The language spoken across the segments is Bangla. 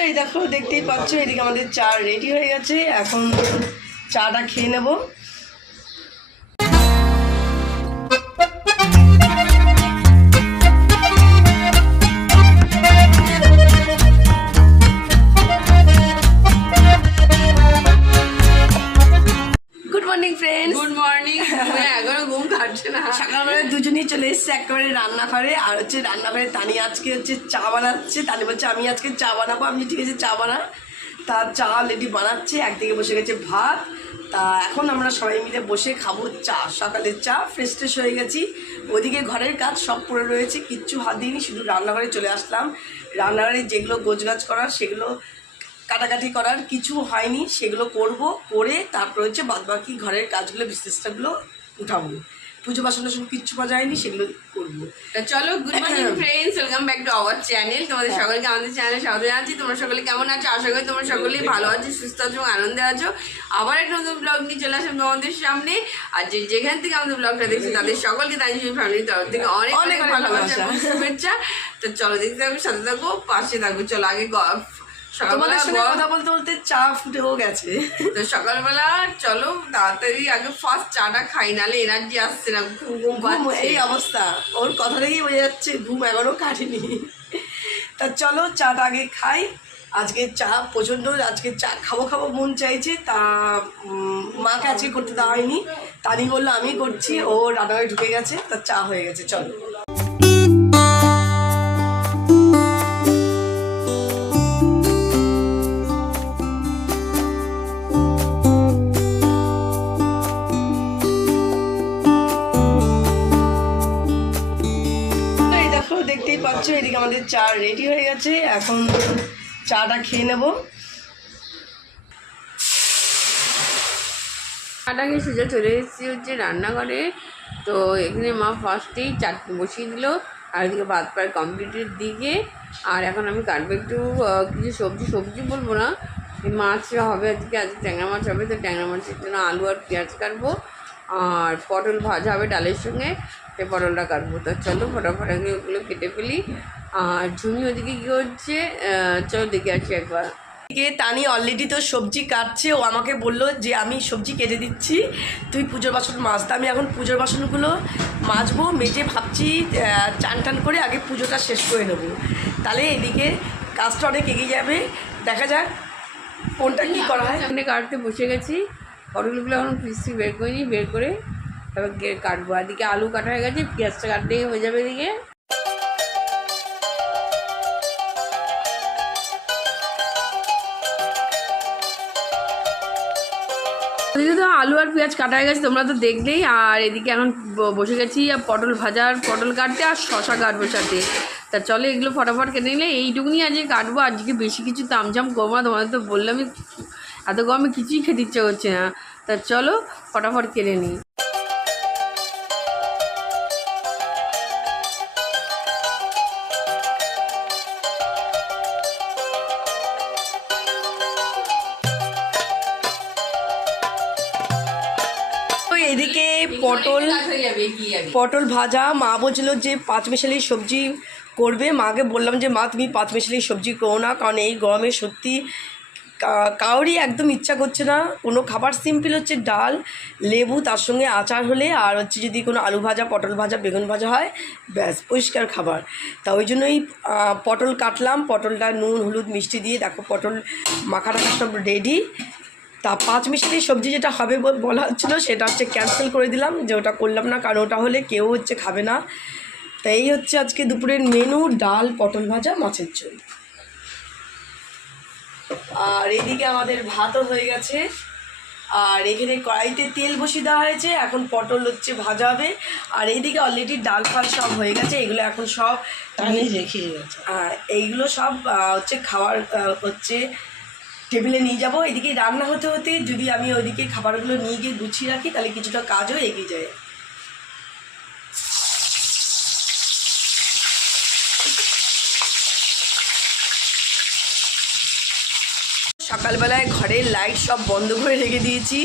এই দেখো, দেখতেই পাচ্ছ এদিকে আমাদের চা রেডি হয়ে গেছে। এখন চাটা খেয়ে নেব। Good morning friends. Good morning. এখনো ঘুম কাটছে না। সকালবেলা দুজনেই চলে এসেছে একেবারে রান্নাঘরে। আর হচ্ছে রান্নাঘরে তানি আজকে হচ্ছে চা বানাচ্ছে। তানি বলছে আমি আজকে চা বানাবো। আমি ঠিক আছে চা বানা। তার চা লেডি বানাচ্ছে, একদিকে বসে গেছে ভাত। তা এখন আমরা সবাই মিলে বসে খাবো চা। সকালের চা, ফ্রেশ ট্রেশ হয়ে গেছি। ওদিকে ঘরের কাজ সব পড়ে রয়েছে, কিচ্ছু হাত দিইনি, শুধু রান্নাঘরে চলে আসলাম। রান্নাঘরে যেগুলো গোছগাছ করার সেগুলো, কাটাকাটি করার কিছু হয়নি, সেগুলো করব। করে তারপর হচ্ছে বাদবাকি ঘরের কাজগুলো, বিশেষটাগুলো উঠাবো। পুজো বাসন টাসন কিচ্ছু পাওয়া যায়নি, সেগুলো করবো। চলো, good morning friends, welcome back to our channel. তোমাদের সকলকে আমাদের চ্যানেলে স্বাগত জানাচ্ছি। তোমরা সকলে কেমন আছো? আশা করি তোমরা সকলেই ভালো আছো, সুস্থ আছো এবং আনন্দে আছো। আবার একটা নতুন ব্লগ নিয়ে চলে আসলাম তোমাদের সামনে। আর যেখান থেকে আমাদের ব্লগটা দেখছি তাদের সকলকে তাই ফ্যামিলির তরফ থেকে অনেক অনেক ভালোবাসা, শুভেচ্ছা। তো চলো, দেখতে থাকো, সাথে থাকো, পাশে থাকো। চলো, আগে সকালবেলা কথা বলতে বলতে চা ফুটেও গেছে। তো সকালবেলা চলো তাড়াতাড়ি আগে ফার্স্ট চাটা খাই, নাহলে এনার্জি আসছে না, ঘুম পাচ্ছে। এই অবস্থা, ওর কথা থেকেই বোঝা যাচ্ছে ঘুম এখনো কাটেনি। তা চলো চাটা আগে খাই। আজকে চা প্রচণ্ড, আজকে চা খাবো খাবো মন চাইছে। তা মাকে আজকে করতে দেওয়া হয়নি। তানি বললো আমি করছি, ও রান্নাঘরে ঢুকে গেছে। তা চা হয়ে গেছে, চলো। দেখতেই পাচ্ছ এদিকে আমাদের চা রেডি হয়ে গেছে। এখন চাটা খেয়ে নেব। চাটা খেয়ে সোজা চলে এসেছি হচ্ছে রান্নাঘরে। তো এখানে মা ফার্স্টেই চাটনি বসিয়ে দিল, আর এদিকে ভাত প্রায় কমপ্লিটের দিকে। আর এখন আমি কাটবো একটু কিছু সবজি বলবো না, মাছ হবে আজকে ট্যাংরা মাছ হবে। তো ট্যাংরা মাছের জন্য আলু আর পেঁয়াজ কাটবো, আর পটল ভাজা হবে ডালের সঙ্গে, সেই পটলটা কাটবো। তো চলো ফটাফট আগে ওগুলো কেটে ফেলি। আর ঝুমি ওদিকে কী হচ্ছে চলো দেখে আসি একবার। তানি অলরেডি তো সবজি কাটছে। ও আমাকে বললো যে আমি সবজি কেটে দিচ্ছি, তুই পুজোর বাসন মাজতে। আমি এখন পুজোর বাসনগুলো মাজবো, মেজে ভাবছি চান টান করে আগে পুজোটা শেষ করে নেবো। তাহলে এদিকে কাজটা অনেক এগিয়ে যাবে। দেখা যাক কোনটা কী করা হয়। সামনে কাটতে বসে গেছি, পটলগুলো এখন পিসি বের করে নিই, বের করে তারপর কাটবো। আর এদিকে আলু কাটা হয়ে গেছে, পেঁয়াজটা কাটতে হয়ে যাবে এদিকে। এদিকে তো আলু আর পেঁয়াজ কাটা হয়ে গেছে, তোমরা তো দেখলেই। আর এদিকে এখন বসে গেছি পটল ভাজার, পটল কাটতে, আর শশা কাটবো সাথে। তা চলো এগুলো ফটাফট কেটে নিলে, এইটুকুনি আজকে কাটবো। আজকে বেশি কিছু তামঝাম করবো না, তোমাদের তো বললামই এত গরমে কিছুই খেতে ইচ্ছে হচ্ছে না। তা চলো ফটাফট কেটে নিই। এদিকে পটল ভাজা, মা বলছিল যে পাঁচমিশালি সবজি করবে। মাকে বললাম যে মা তুমি পাঁচমিশালি সবজি করো না, কারণ এই গরমে সত্যি কাউরই একদম ইচ্ছা করছে না কোনো খাবার। সিম্পল হচ্ছে ডাল, লেবু, তার সঙ্গে আচার হলে, আর হচ্ছে যদি কোনো আলু ভাজা, পটল ভাজা, বেগুন ভাজা হয়, ব্যাস পরিষ্কার খাবার। তা ওই জন্যই পটল কাটলাম। পটলটা নুন হলুদ মিষ্টি দিয়ে, দেখো পটল মাখা টাখা সব রেডি। তা পাঁচমিশালি সবজি যেটা হবে বলা হচ্ছিলো, সেটা হচ্ছে ক্যান্সেল করে দিলাম, যে ওটা করলাম না, কারণ ওটা হলে কেউ হচ্ছে খাবে না। তা এই হচ্ছে আজকে দুপুরের মেনু, ডাল, পটল ভাজা, মাছের ঝোল। আর এদিকে আমাদের ভাতও হয়ে গেছে। আর এখানে কড়াইতে তেল বসিয়ে দেওয়া হয়েছে, এখন পটল হচ্ছে ভাজা হবে। আর এইদিকে অলরেডি ডাল ফাল সব হয়ে গেছে, এগুলো এখন সব রেখে গেছে। এইগুলো সব হচ্ছে খাওয়ার হচ্ছে টেবিলে নিয়ে যাবো। এদিকে রান্না হতে হতে যদি আমি ওইদিকে খাবারগুলো নিয়ে গিয়ে গুছিয়ে রাখি, তাহলে কিছুটা কাজও এগিয়ে যায়। সকালবেলায় ঘরের লাইট সব বন্ধ করে রেখে দিয়েছি,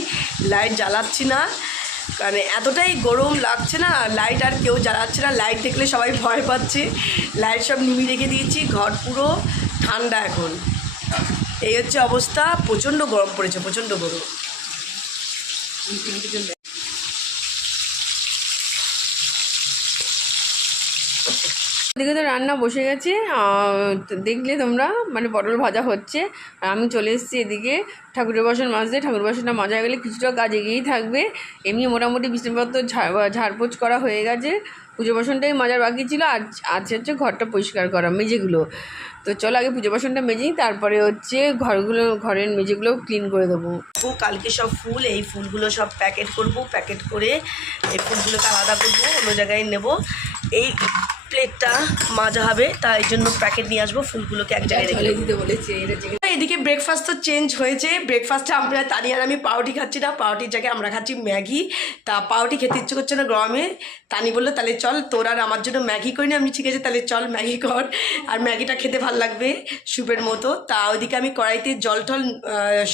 লাইট জ্বালাচ্ছি না, কারণ এতটাই গরম লাগছে না, লাইট আর কেউ জ্বালাচ্ছে না। লাইট দেখলে সবাই ভয় পাচ্ছে, লাইট সব নিভিয়ে রেখে দিয়েছি। ঘর পুরো ঠান্ডা এখন। এই হচ্ছে অবস্থা, প্রচণ্ড গরম পড়েছে, প্রচণ্ড গরম। এদিকে তো রান্না বসে গেছে, তো দেখলে তোমরা, মানে পটল ভাজা হচ্ছে। আর আমি চলে এসেছি এদিকে ঠাকুরের বাসন মাজতে। ঠাকুর বাসনটা মাজা হয়ে গেলে কিছুটা কাজ এগিয়েই থাকবে। এমনি মোটামুটি বিছানাপত্র ঝাড়পোছ করা হয়ে গেছে, পুজো বাসনটাই মাজার বাকি ছিল। আর আছে হচ্ছে ঘরটা পরিষ্কার করা, মেঝেগুলো। তো চলো আগে পুজো বাসনটা মেজেই, তারপরে হচ্ছে ঘরের মেঝেগুলো ক্লিন করে দেবো। কালকে সব ফুল, এই ফুলগুলো সব প্যাকেট করব, প্যাকেট করে এই ফুলগুলোকে আলাদা করবো, অন্য জায়গায় নেব। এই প্লেটটা মাজা হবে, তাই জন্য প্যাকেট নিয়ে আসবো, ফুলগুলোকে এক জায়গায় রেখে দিতে বলেছে। এদিকে ব্রেকফাস্ট তো চেঞ্জ হয়েছে। ব্রেকফাস্টে আমরা তানি আর আমি পাউরুটি খাচ্ছি না, পাউরুটির জায়গায় আমরা খাচ্ছি ম্যাগি। তা পাউরুটি খেতে ইচ্ছে করছে না গরমে। তানি বললো তাহলে চল তোর আর আমার জন্য ম্যাগি করি না। আমি ঠিক আছে তাহলে চল ম্যাগি কর, আর ম্যাগিটা খেতে ভালো লাগবে স্যুপের মতো। তা ওইদিকে আমি কড়াইতে জল টল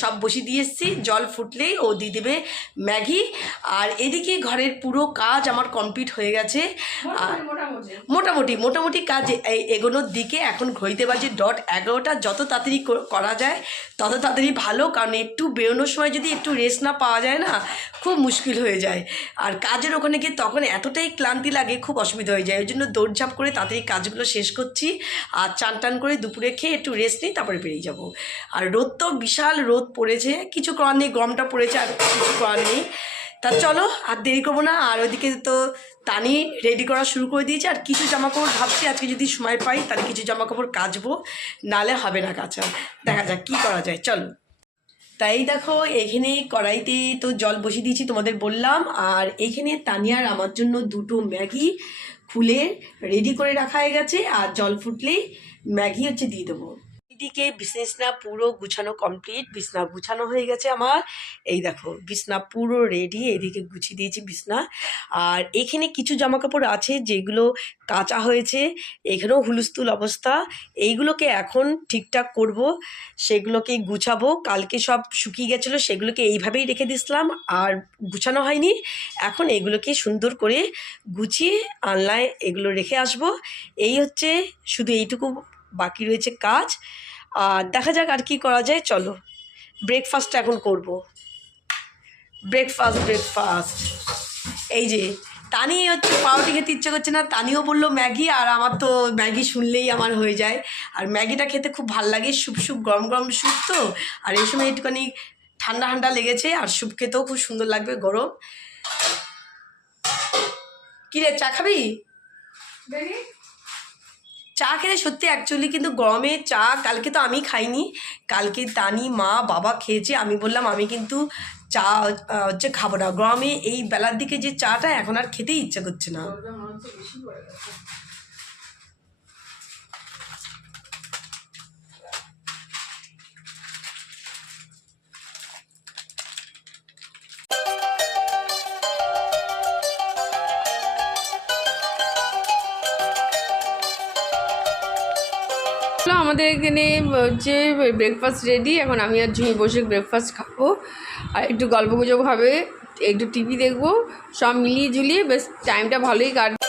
সব বসিয়ে দিয়ে এসেছি, জল ফুটলেই ও দিয়ে দেবে ম্যাগি। আর এদিকে ঘরের পুরো কাজ আমার কমপ্লিট হয়ে গেছে। আর মোটামুটি কাজ এগোনোর দিকে। এখন ঘড়িতে বাজে 11:00। যত তাড়াতাড়ি করা যায় তত তাড়াতাড়ি ভালো, কারণ একটু বেরোনোর সময় যদি একটু রেস্ট না পাওয়া যায় না, খুব মুশকিল হয়ে যায়। আর কাজের ওখানে গিয়ে তখন এতটাই ক্লান্তি লাগে, খুব অসুবিধা হয়ে যায়। ওই জন্য দৌড়ঝাঁপ করে তাড়াতাড়ি কাজগুলো শেষ করছি। আর চান টান করে দুপুরে খেয়ে একটু রেস্ট নিই, তারপরে বেরিয়ে যাব। আর রোদ তো বিশাল রোদ পড়েছে, কিছু করার নেই, গরমটা পড়েছে, আর কিছু করার নেই। তা চলো আর দেরি করবো না। আর ওইদিকে তো তানি রেডি করা শুরু করে দিয়েছে। আর কিছু জামাকাপড় ভাবছি আজকে যদি সময় পাই তাহলে কিছু জামাকাপড় কাচবো, নালে হবে না কাচা। দেখা যাক কী করা যায়, চলো। তাই দেখো এখানে কড়াইতে তো জল বসিয়ে দিয়েছি, তোমাদের বললাম। আর এখানে তানিয়ার আমার জন্য দুটো ম্যাগি খুলে রেডি করে রাখা হয়ে গেছে। আর জল ফুটলেই ম্যাগি হচ্ছে দিয়ে দেবো। এদিকে বিছনা পুরো গুছানো কমপ্লিট, বিছনা গুছানো হয়ে গেছে আমার। এই দেখো বিছনা পুরো রেডি, এদিকে গুছিয়ে দিয়েছি বিছনা। আর এখানে কিছু জামাকাপড় আছে যেগুলো কাচা হয়েছে, এখানেও হুলস্থুল অবস্থা। এইগুলোকে এখন ঠিকঠাক করব, সেগুলোকে গুছাবো। কালকে সব শুকিয়ে গেছিলো, সেগুলোকে এইভাবেই রেখে দিয়েছিলাম আর গুছানো হয়নি। এখন এগুলোকে সুন্দর করে গুছিয়ে আনলায় এগুলো রেখে আসবো। এই হচ্ছে শুধু এইটুকু বাকি রয়েছে কাজ। আর দেখা যাক আর কি করা যায়। চলো ব্রেকফাস্টটা এখন করব। ব্রেকফাস্ট এই যে তানি হচ্ছে পাউরুটি খেতে ইচ্ছে করছে না, তানিও বললো ম্যাগি। আর আমার তো ম্যাগি শুনলেই আমার হয়ে যায়। আর ম্যাগিটা খেতে খুব ভাল লাগে, স্যুপ গরম গরম স্যুপ তো। আর এই সময় একটুখানি ঠান্ডা ঠান্ডা লেগেছে, আর স্যুপ খেতেও খুব সুন্দর লাগবে গরম। কী রে, চা খাবি? চা খেলে সত্যি অ্যাকচুয়ালি কিন্তু গরমে চা, কালকে তো আমি খাইনি, কালকে তানি মা বাবা খেয়েছে। আমি বললাম আমি কিন্তু চা হচ্ছে খাবো না গরমে। এই বেলার দিকে যে চাটা এখন আর খেতেই ইচ্ছা করছে না। আমাদের এখানে হচ্ছে ব্রেকফাস্ট রেডি। এখন আমি আর ঝুঁই বসে ব্রেকফাস্ট খাবো, আর একটু গল্প গুজব হবে, একটু টিভি দেখবো, সব মিলিয়ে ঝুলিয়ে বেশ টাইমটা ভালোই কাটবে।